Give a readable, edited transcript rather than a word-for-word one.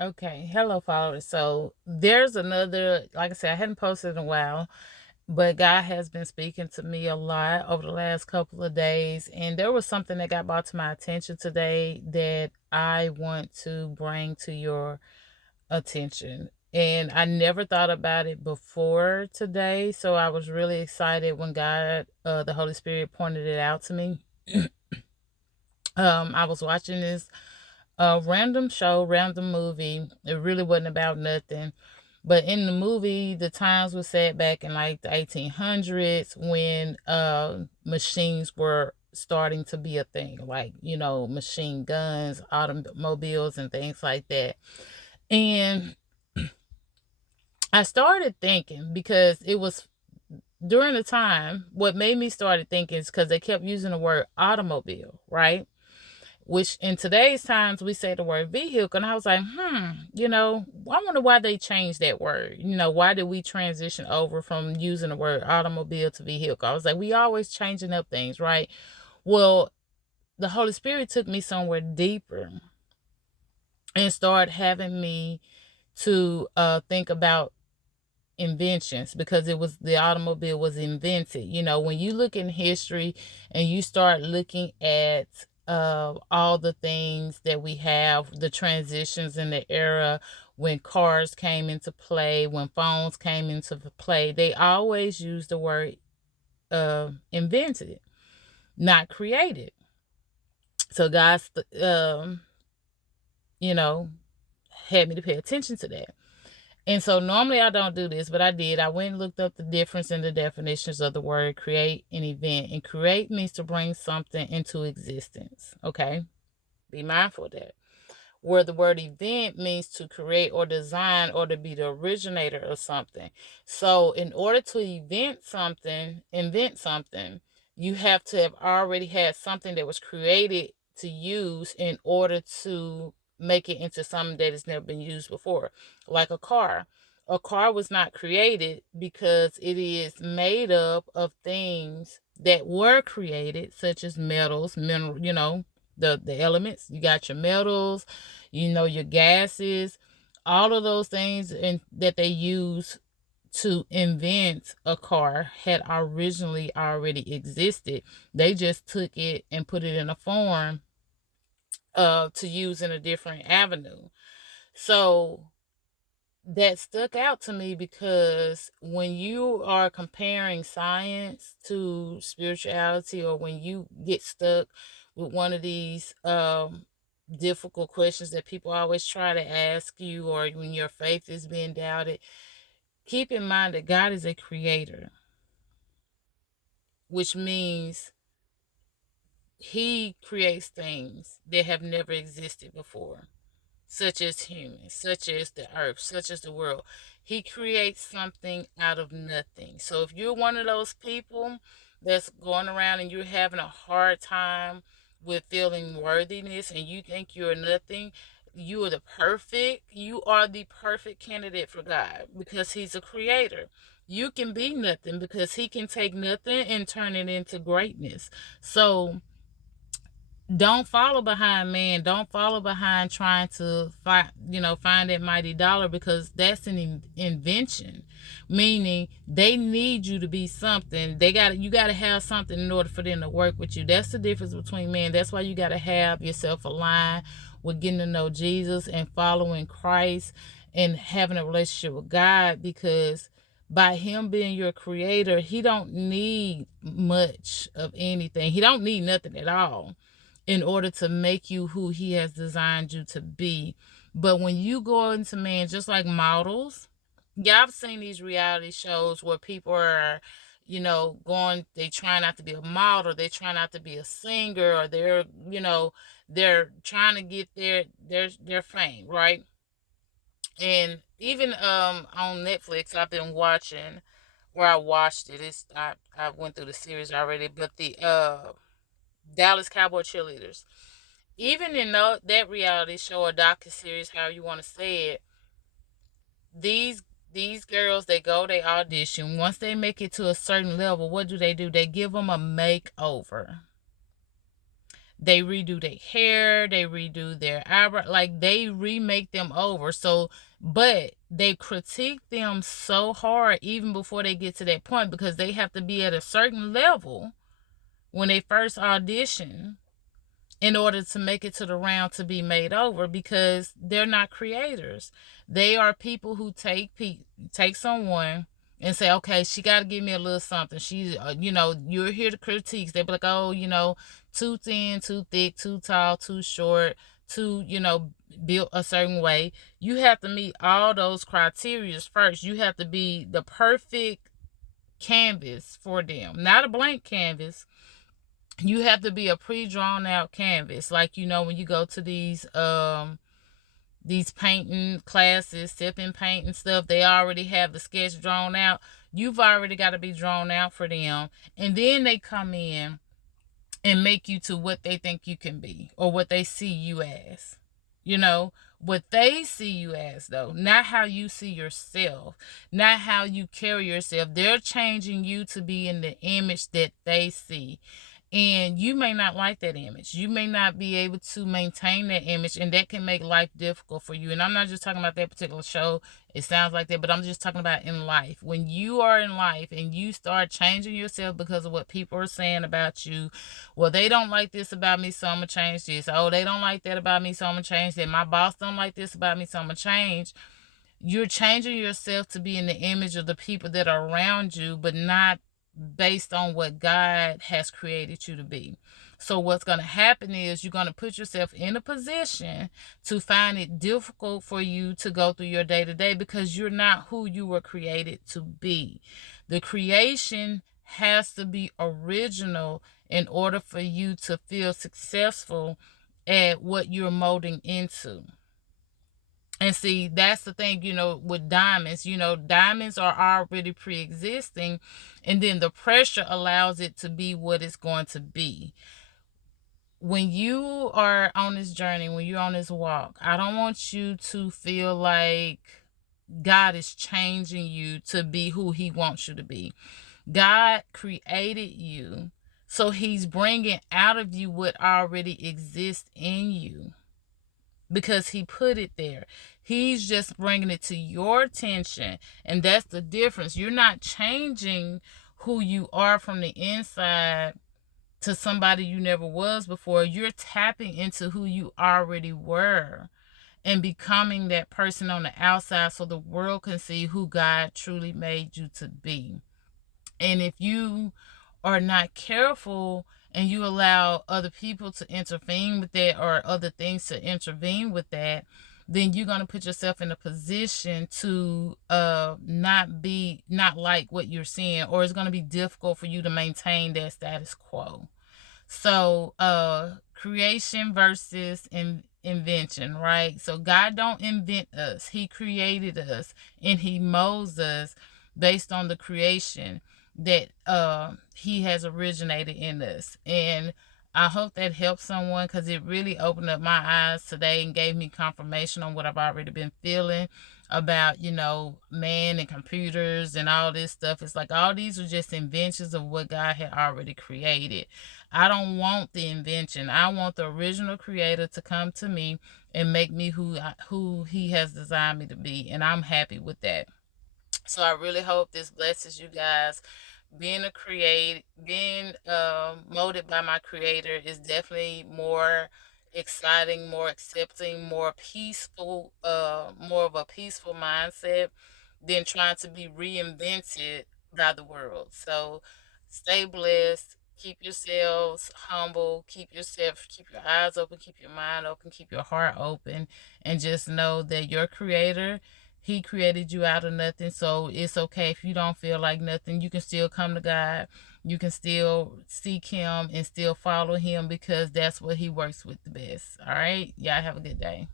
Okay. Hello, followers. So there's another, like I said, I hadn't posted in a while, but God has been speaking to me a lot over the last couple of days. And there was something that got brought to my attention today that I want to bring to your attention. And I never thought about it before today. So I was really excited when God, the Holy Spirit, pointed it out to me. I was watching this random show, random movie. It really wasn't about nothing. But in the movie, the times were set back in like the 1800s when machines were starting to be a thing, like, machine guns, automobiles, and things like that. And I started thinking because it was during the time, what made me started thinking is because they kept using the word automobile, right? Which in today's times we say the word vehicle, and I was like, I wonder why they changed that word. Why did we transition over from using the word automobile to vehicle? I was like, we always changing up things, right? Well, the Holy Spirit took me somewhere deeper and started having me to think about inventions, because it was the automobile was invented. When you look in history and you start looking at all the things that we have, the transitions in the era, when cars came into play, when phones came into play, they always use the word invented, not created. So guys, you know had me to pay attention to that. And so normally I don't do this, but I did. I went and looked up the difference in the definitions of the word create and event. And create means to bring something into existence. Okay? Be mindful of that. Where the word event means to create or design or to be the originator of something. So in order to invent something, you have to have already had something that was created to use in order to make it into something that has never been used before. Like a car. A car was not created because it is made up of things that were created, such as metals, mineral, the elements. You got your metals, your gases, all of those things that they use to invent a car had originally already existed. They just took it and put it in a form to use in a different avenue. So that stuck out to me because when you are comparing science to spirituality, or when you get stuck with one of these difficult questions that people always try to ask you, or when your faith is being doubted, keep in mind that God is a creator, which means he creates things that have never existed before, such as humans, such as the earth, such as the world. He creates something out of nothing. So if you're one of those people that's going around and you're having a hard time with feeling worthiness and you think you're nothing, you are the perfect candidate for God, because he's a creator. You can be nothing because he can take nothing and turn it into greatness. So don't follow behind man. Don't follow behind trying to find that mighty dollar, because that's an invention. Meaning they need you to be something. You got to have something in order for them to work with you. That's the difference between men. That's why you got to have yourself aligned with getting to know Jesus and following Christ and having a relationship with God, because by him being your creator, he don't need much of anything. He don't need nothing at all in order to make you who he has designed you to be. But when you go into man, just like models, yeah, I've seen these reality shows where people are, they try not to be a model, they try not to be a singer, or they're trying to get their fame, right? And even on Netflix, I've been watching, where I watched it. I went through the series already, but the Dallas Cowboy cheerleaders, even in that reality show or docu series, however you want to say it, these these girls, they audition. Once they make it to a certain level, what do? They give them a makeover. They redo their hair, they redo their eyebrow, like they remake them over. So, but they critique them so hard even before they get to that point, because they have to be at a certain level when they first audition in order to make it to the round to be made over, because they're not creators. They are people who take someone and say, okay, she got to give me a little something. She, you're here to critiques. They be like, oh, too thin, too thick, too tall, too short, too, built a certain way. You have to meet all those criteria first. You have to be the perfect canvas for them, not a blank canvas. You have to be a pre-drawn out canvas, like when you go to these painting classes, sipping paint and stuff, they already have the sketch drawn out. You've already got to be drawn out for them, and then they come in and make you to what they think you can be, or what they see you as. What they see you as, though, not how you see yourself, not how you carry yourself. They're changing you to be in the image that they see. And you may not like that image. You may not be able to maintain that image, and that can make life difficult for you. And I'm not just talking about that particular show. It sounds like that, but I'm just talking about in life. When you are in life and you start changing yourself because of what people are saying about you, well, they don't like this about me, so I'm going to change this. Oh, they don't like that about me, so I'm going to change that. My boss don't like this about me, so I'm going to change. You're changing yourself to be in the image of the people that are around you, but not based on what God has created you to be. So what's going to happen is you're going to put yourself in a position to find it difficult for you to go through your day to day, because you're not who you were created to be. The creation has to be original in order for you to feel successful at what you're molding into. And see, that's the thing, with diamonds. Diamonds are already pre-existing, and then the pressure allows it to be what it's going to be. When you are on this journey, when you're on this walk, I don't want you to feel like God is changing you to be who he wants you to be. God created you, so he's bringing out of you what already exists in you, because he put it there. He's just bringing it to your attention, and that's the difference. You're not changing who you are from the inside to somebody you never was before. You're tapping into who you already were and becoming that person on the outside, so the world can see who God truly made you to be. And if you are not careful and you allow other people to intervene with that, or other things to intervene with that, then you're going to put yourself in a position to not like what you're seeing, or it's going to be difficult for you to maintain that status quo. So creation versus invention, right? So God don't invent us. He created us, and he molds us based on the creation that he has originated in us. And I hope that helps someone, because it really opened up my eyes today and gave me confirmation on what I've already been feeling about, man and computers and all this stuff. It's like all these are just inventions of what God had already created. I don't want the invention. I want the original creator to come to me and make me who he has designed me to be, and I'm happy with that. So I really hope this blesses you guys. Being molded by my creator is definitely more exciting, more accepting, more peaceful, more of a peaceful mindset than trying to be reinvented by the world. So stay blessed. Keep yourselves humble. Keep your eyes open, keep your mind open, keep your heart open, and just know that your creator, he created you out of nothing. So it's okay if you don't feel like nothing. You can still come to God. You can still seek him and still follow him, because that's what he works with the best. All right. Y'all have a good day.